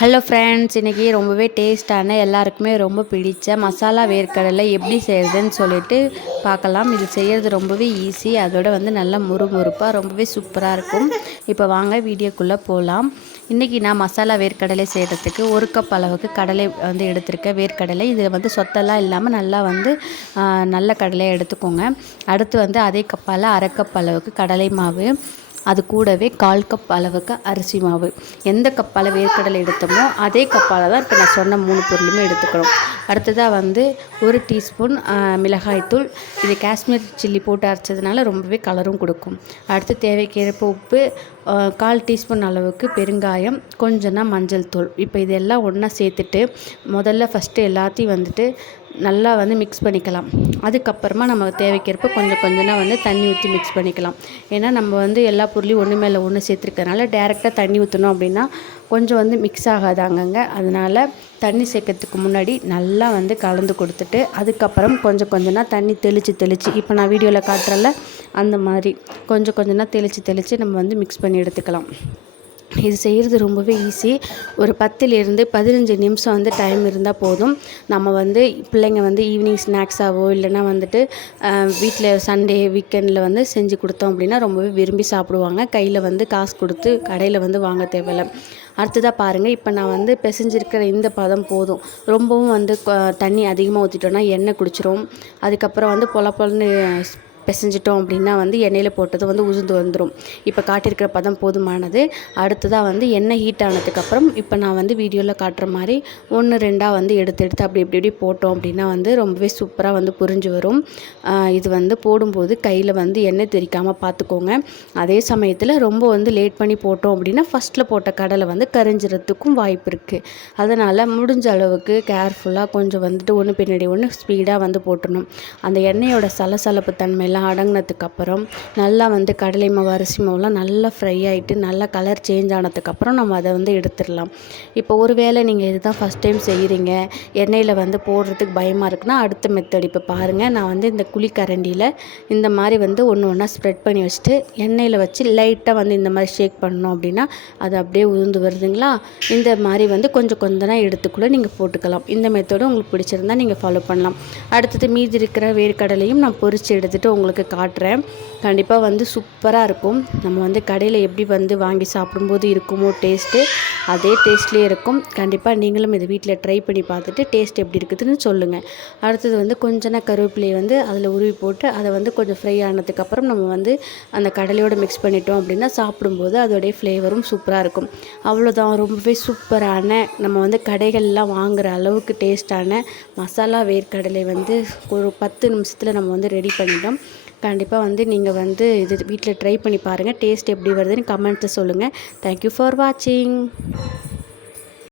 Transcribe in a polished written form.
Hello friends, இன்றைக்கி ரொம்பவே டேஸ்ட்டான எல்லாருக்குமே ரொம்ப பிடிச்ச மசாலா வேர்க்கடலை எப்படி செய்கிறதுன்னு சொல்லிட்டு பார்க்கலாம். இது செய்கிறது ரொம்பவே ஈஸி. அதோட நல்லா முறுமுறுப்பாக ரொம்பவே சூப்பராக இருக்கும். இப்போ வாங்க வீடியோக்குள்ளே போகலாம். இன்றைக்கி நான் மசாலா வேர்க்கடலை செய்கிறதுக்கு 1 கப் அளவுக்கு கடலை எடுத்திருக்கேன். வேர்க்கடலை இதில் சொத்தெல்லாம் இல்லாமல் நல்லா நல்ல கடலையை எடுத்துக்கோங்க. அடுத்து அதே கப்பால் 1/2 கப் அளவுக்கு கடலை மாவு, அது கூடவே 1/4 கப் அளவுக்கு அரிசி மாவு. எந்த கப்பால் வேர்க்கடலை எடுத்தோமோ அதே கப்பால் தான் இப்போ நான் சொன்ன 3 பொருளுமே எடுத்துக்கணும். அடுத்ததாக 1 டீஸ்பூன் மிளகாய்த்தூள். இது காஷ்மீர் சில்லி போட்டு அரைச்சதுனால ரொம்பவே கலரும் கொடுக்கும். அடுத்து தேவைக்கேற்ப உப்பு, 1/4 டீஸ்பூன் அளவுக்கு பெருங்காயம், கொஞ்சம் தான் மஞ்சள் தூள். இப்போ இதெல்லாம் ஒன்றா சேர்த்துட்டு ஃபஸ்ட்டு எல்லாத்தையும் நல்லா மிக்ஸ் பண்ணிக்கலாம். அதுக்கப்புறமா நம்ம தேவைக்கேற்ப கொஞ்சம் தண்ணி ஊற்றி மிக்ஸ் பண்ணிக்கலாம். ஏன்னா நம்ம எல்லா பொருளையும் ஒன்று மேலே ஒன்று சேர்த்துருக்கறனால டேரெக்டாக தண்ணி ஊற்றணும் அப்படின்னா கொஞ்சம் மிக்ஸ் ஆகாது அங்கங்கே. அதனால் தண்ணி சேர்க்கறதுக்கு முன்னாடி நல்லா கலந்து கொடுத்துட்டு அதுக்கப்புறம் கொஞ்சம் தண்ணி தெளித்து இப்போ நான் வீடியோவில் காட்டுறல அந்த மாதிரி கொஞ்சம் தெளித்து நம்ம மிக்ஸ் பண்ணி எடுத்துக்கலாம். இது செய்கிறது ரொம்பவே ஈஸி. ஒரு 10லேருந்து 15 நிமிஷம் டைம் இருந்தால் போதும். நம்ம பிள்ளைங்க ஈவினிங் ஸ்நாக்ஸாவோ இல்லைனா வீட்டில் சண்டே வீக்கெண்டில் செஞ்சு கொடுத்தோம் அப்படின்னா ரொம்பவே விரும்பி சாப்பிடுவாங்க. கையில் காசு கொடுத்து கடையில் வாங்க தேவையில்லை. அடுத்ததாக பாருங்கள், இப்போ நான் பிசைஞ்சிருக்கிற இந்த பதம் போதும். ரொம்பவும் தண்ணி அதிகமாக ஊற்றிட்டோன்னா எண்ணெய் குடிச்சிரும். அதுக்கப்புறம் பொல பொலன்னு பிசைஞ்சிட்டோம் அப்படின்னா எண்ணெயில் போட்டது உதிர்ந்து வந்துடும். இப்போ காட்டியிருக்கிற பதம் போதுமானது. அடுத்ததாக எண்ணெய் ஹீட் ஆனதுக்கப்புறம் இப்போ நான் வீடியோவில் காட்டுற மாதிரி 1-2 எடுத்து அப்படி போட்டோம் அப்படின்னா ரொம்பவே சூப்பராக புரிஞ்சு வரும். இது போடும்போது கையில் எண்ணெய் தெரிக்காமல் பார்த்துக்கோங்க. அதே சமயத்தில் ரொம்ப லேட் பண்ணி போட்டோம் அப்படின்னா ஃபஸ்ட்டில் போட்ட கடலை கரிஞ்சிறதுக்கும் வாய்ப்பு இருக்குது. அதனால் முடிஞ்ச அளவுக்கு கேர்ஃபுல்லாக கொஞ்சம் ஒன்று பின்னாடி ஒன்று ஸ்பீடாக போட்டுடணும். அந்த எண்ணெயோட சலசலப்பு தன்மையெல்லாம் அடங்கினதுக்கப்புறம் நல்லா கடலை மாவு, அரிசி மாவுலாம் நல்லா ஃப்ரை ஆகிட்டு நல்லா கலர் சேஞ்ச் ஆனதுக்கப்புறம் நம்ம அதை எடுத்துடலாம். இப்போ ஒருவேளை நீங்கள் இதுதான் ஃபஸ்ட் டைம் செய்கிறீங்க, எண்ணெயில் போடுறதுக்கு பயமாக இருக்குன்னா அடுத்த மெத்தட் இப்போ பாருங்கள். நான் இந்த குழிக்கரண்டியில் இந்த மாதிரி ஒன்று ஒன்றா ஸ்ப்ரெட் பண்ணி வச்சுட்டு எண்ணெயில் வச்சு லைட்டாக இந்த மாதிரி ஷேக் பண்ணோம் அப்படின்னா அது அப்படியே உதிர்ந்து வருதுங்களா. இந்த மாதிரி கொஞ்சம் எடுத்துக்குள்ளே நீங்கள் போட்டுக்கலாம். இந்த மெத்தடும் உங்களுக்கு பிடிச்சிருந்தா நீங்கள் ஃபாலோ பண்ணலாம். அடுத்தது மீதி இருக்கிற வேர்க்கடலையும் நான் பொரித்து எடுத்துகிட்டு உங்களுக்கு காட்டுறேன். கண்டிப்பாக சூப்பராக இருக்கும். நம்ம கடையில் எப்படி வாங்கி சாப்பிடும்போது இருக்குமோ டேஸ்ட்டு, அதே டேஸ்ட்லேயே இருக்கும். கண்டிப்பாக நீங்களும் இதை வீட்டில் ட்ரை பண்ணி பார்த்துட்டு டேஸ்ட் எப்படி இருக்குதுன்னு சொல்லுங்கள். அடுத்தது கொஞ்சம் கருவேப்பிலையை அதில் உருவி போட்டு அதை கொஞ்சம் ஃப்ரை ஆனதுக்கப்புறம் நம்ம அந்த கடலையோடு மிக்ஸ் பண்ணிட்டோம் அப்படின்னா சாப்பிடும்போது அதோடைய ஃப்ளேவரும் சூப்பராக இருக்கும். அவ்வளோதான், ரொம்பவே சூப்பரான நம்ம கடைகள்லாம் வாங்குகிற அளவுக்கு டேஸ்ட்டான மசாலா வேர்க்கடலை ஒரு 10 நிமிஷத்தில் நம்ம ரெடி பண்ணிட்டோம். கண்டிப்பாக நீங்கள் இது வீட்டில் ட்ரை பண்ணி பாருங்கள். டேஸ்ட் எப்படி வருதுன்னு கமெண்ட்ஸில் சொல்லுங்கள். தேங்க்யூ ஃபார் வாட்சிங்.